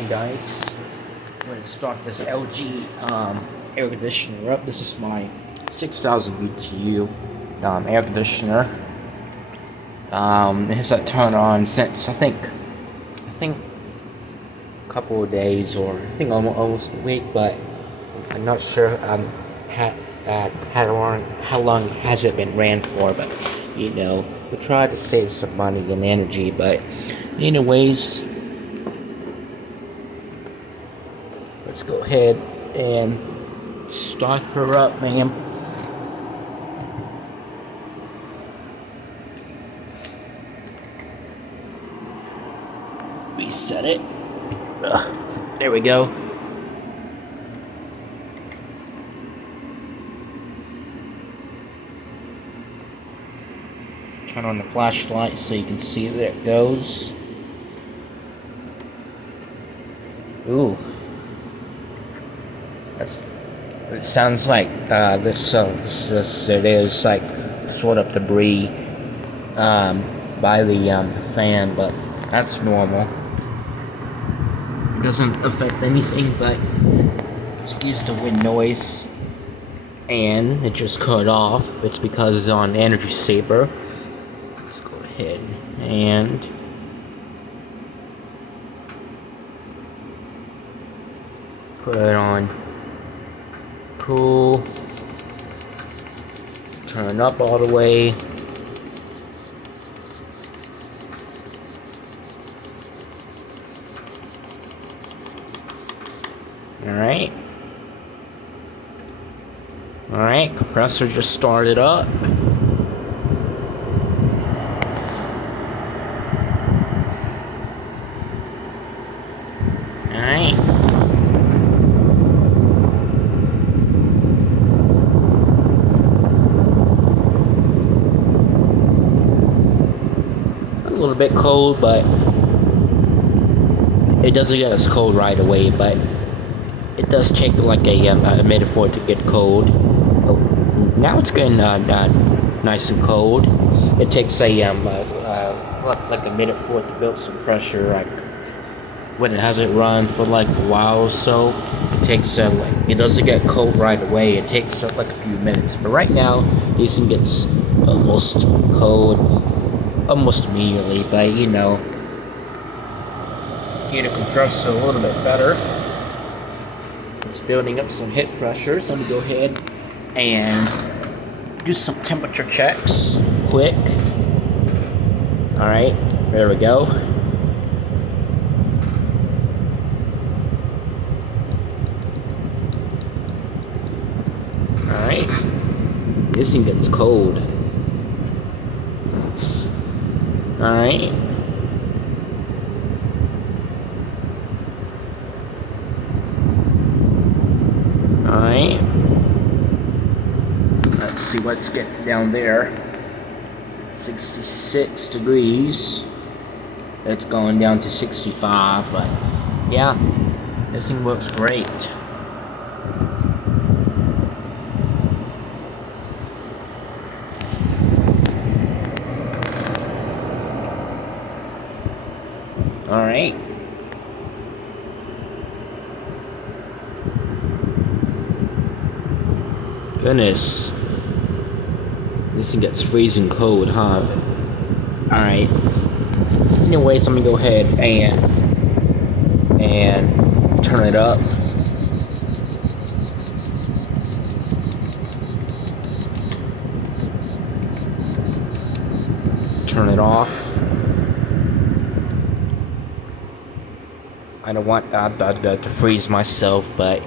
Hey guys, I'm going to start this LG air conditioner up. This is my 6000 BTU air conditioner. It has that turn on since I think a couple of days, or I think almost a week, but I'm not sure how long has it been ran for. But we try to save some money and energy. But anyways, let's go ahead and start her up, ma'am. Reset it. There we go. Turn on the flashlight so you can see there it goes. Ooh. It sounds like this it is like sort of debris by the fan, but that's normal. It doesn't affect anything, but it's used to wind noise, and it just cut off. It's because it's on Energy Saver. Let's go ahead and put it on cool, turn it up all the way. Alright, compressor just started up. Alright. A little bit cold, but it doesn't get as cold right away, but it does take like a minute for it to get cold. Oh, now it's getting nice and cold. It takes like a minute for it to build some pressure. Like when it hasn't run for like a while or so, it takes it doesn't get cold right away. It takes like a few minutes. But right now, this thing gets almost cold almost immediately. But need a compressor a little bit better. It's building up some head pressure, so I'm gonna go ahead and do some temperature checks quick. Alright, there we go. Alright, this thing gets cold. Alright. Alright. Let's see what's getting down there. 66 degrees. It's going down to 65, but yeah, this thing works great. Alright. Goodness. This thing gets freezing cold, huh? Alright. Anyways, I'm gonna go ahead and turn it up. Turn it off. I don't want to freeze myself, but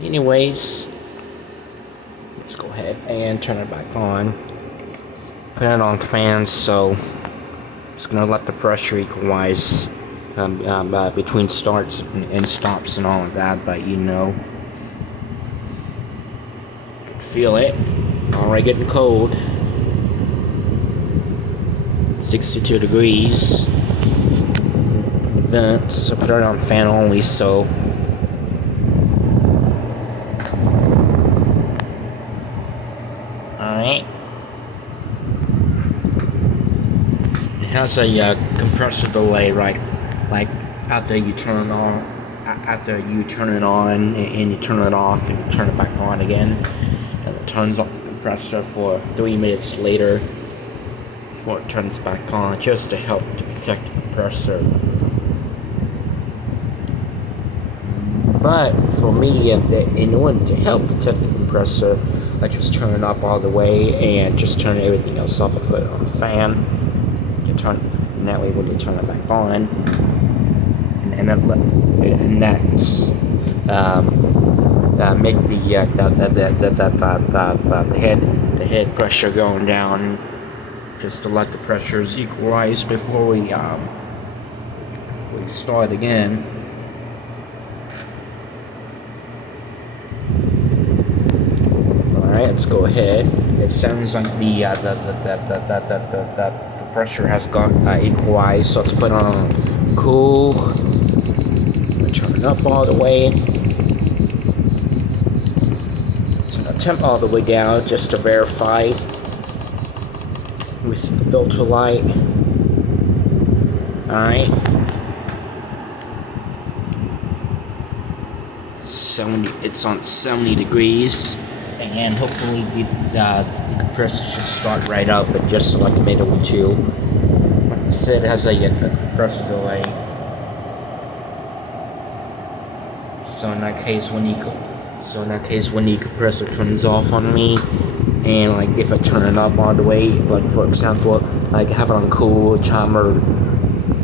anyways, let's go ahead and turn it back on. Put it on fans, so just gonna let the pressure equalize between starts and stops and all of that. But can feel it already getting cold. 62 degrees. Vents. I put it on fan only, so alright. has a compressor delay, right? Like after you turn it on, and you turn it off and you turn it back on again, and it turns off the compressor for 3 minutes later before it turns back on, just to help to protect the compressor. But for me, in order to help protect the compressor, I just turn it up all the way and just turn everything else off. I put it on a fan. And that way when you turn it back on, and that's make the head pressure going down, just to let the pressures equalize before we start again. Alright, let's go ahead. It sounds like the pressure has gone equalized, so let's put on cool. Turn it up all the way. Turn the temp all the way down just to verify. We see the filter light. Alright. 70. It's on 70 degrees. And hopefully the compressor should start right up in just like a minute or two. Like I said, it has a compressor delay. So in that case, when the compressor turns off on me, and like if I turn it up all the way, like for example, like have it on cool, timer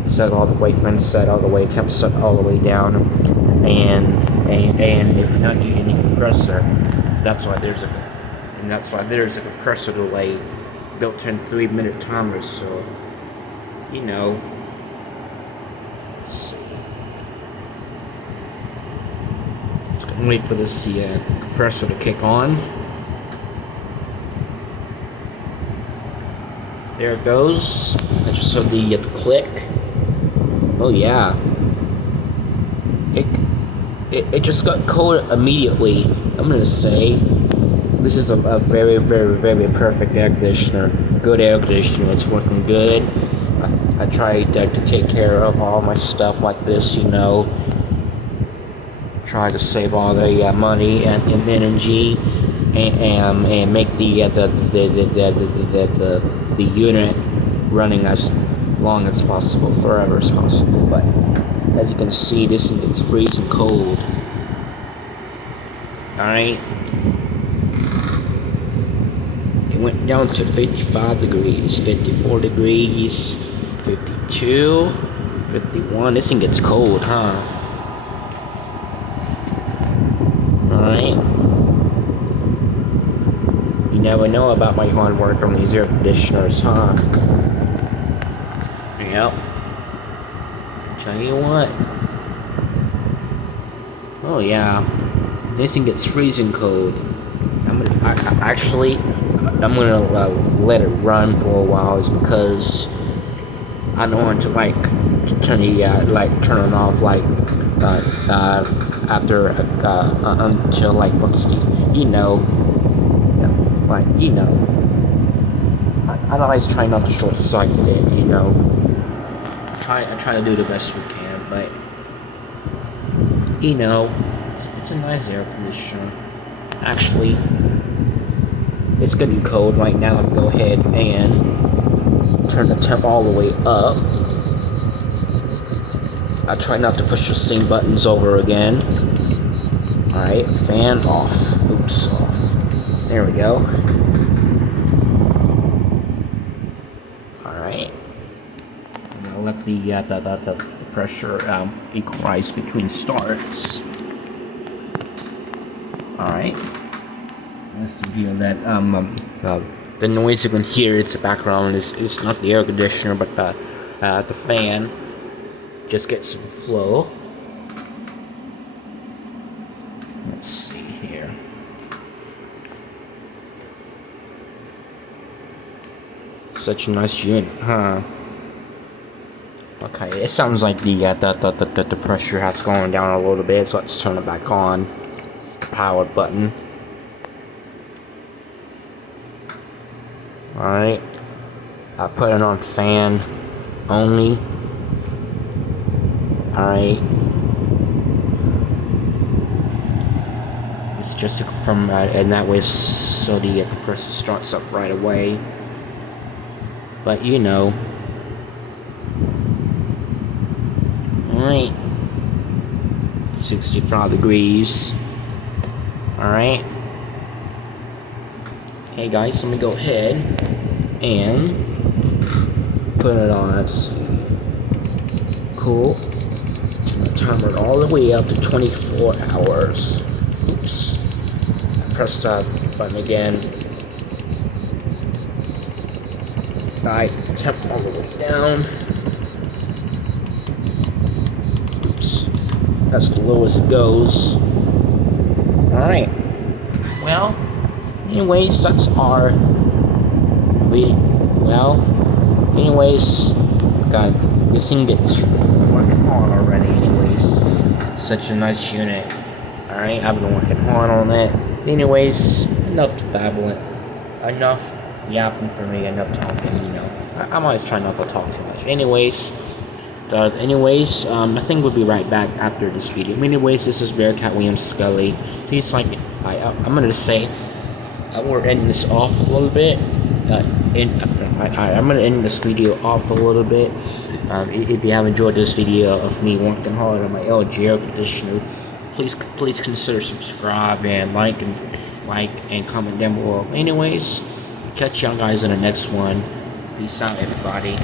set all the way, fan set all the way, temp set all the way down, and if you're not getting any compressor, that's why there's a compressor delay built-in 3-minute timer. So you know. Let's see. Just gonna wait for this compressor to kick on. There it goes. I just heard the click. Oh yeah. It just got cold immediately. I'm gonna say this is a very, very, very perfect air conditioner. Good air conditioner. It's working good. I tried to take care of all my stuff like this, you know. Try to save all the money and energy, and make the unit running as long as possible, forever as possible. But as you can see, this it's freezing cold. Alright. It went down to 55 degrees, 54 degrees, 52, 51. This thing gets cold, huh? Alright. You never know about my hard work on these air conditioners, huh? Yep. Tell you what. Oh yeah. This thing gets freezing cold. I'm gonna let it run for a while, is because I don't want to turn it off after until what's the I always try not to short circuit it, you know. I try to do the best we can, but you know, it's a nice air conditioner. Actually, it's getting cold right now. I'll go ahead and turn the temp all the way up. I try not to push the same buttons over again. Alright, fan off. Oops, off. There we go. Alright. And I'll let the pressure equalize between starts. Alright. Let's see here that the noise you can hear in the background is not the air conditioner, but the fan. Just get some flow. Let's see here. Such a nice unit, huh? Okay, it sounds like the pressure has gone down a little bit, so let's turn it back on. Power button. Alright. I put it on fan. only. Alright. It's just to confirm, and that way so the compressor starts up right away. But you know. Alright. 65 degrees. Alright. Okay guys, let me go ahead and put it on. Let's see. Cool. Turn the timer all the way up to 24 hours. Oops. I pressed that button again. Alright, temp all the way down. Oops. That's the lowest it goes. Alright. Well, anyways, that's our video. Well, anyways, God, this thing gets working hard already. Anyways, such a nice unit. Alright, I've been working hard on it. Anyways, enough to babbling. Enough yapping for me, enough talking, you know. I'm always trying not to talk too much. Anyways, I think we'll be right back after this video. Anyways, this is Bearcat Williams Scully. Please like it. I'm gonna say we're ending this off a little bit. I'm gonna end this video off a little bit. If you have enjoyed this video of me working hard on my LG air conditioner, please consider subscribe and like and comment down below. Anyways, catch y'all guys in the next one. Peace out, everybody.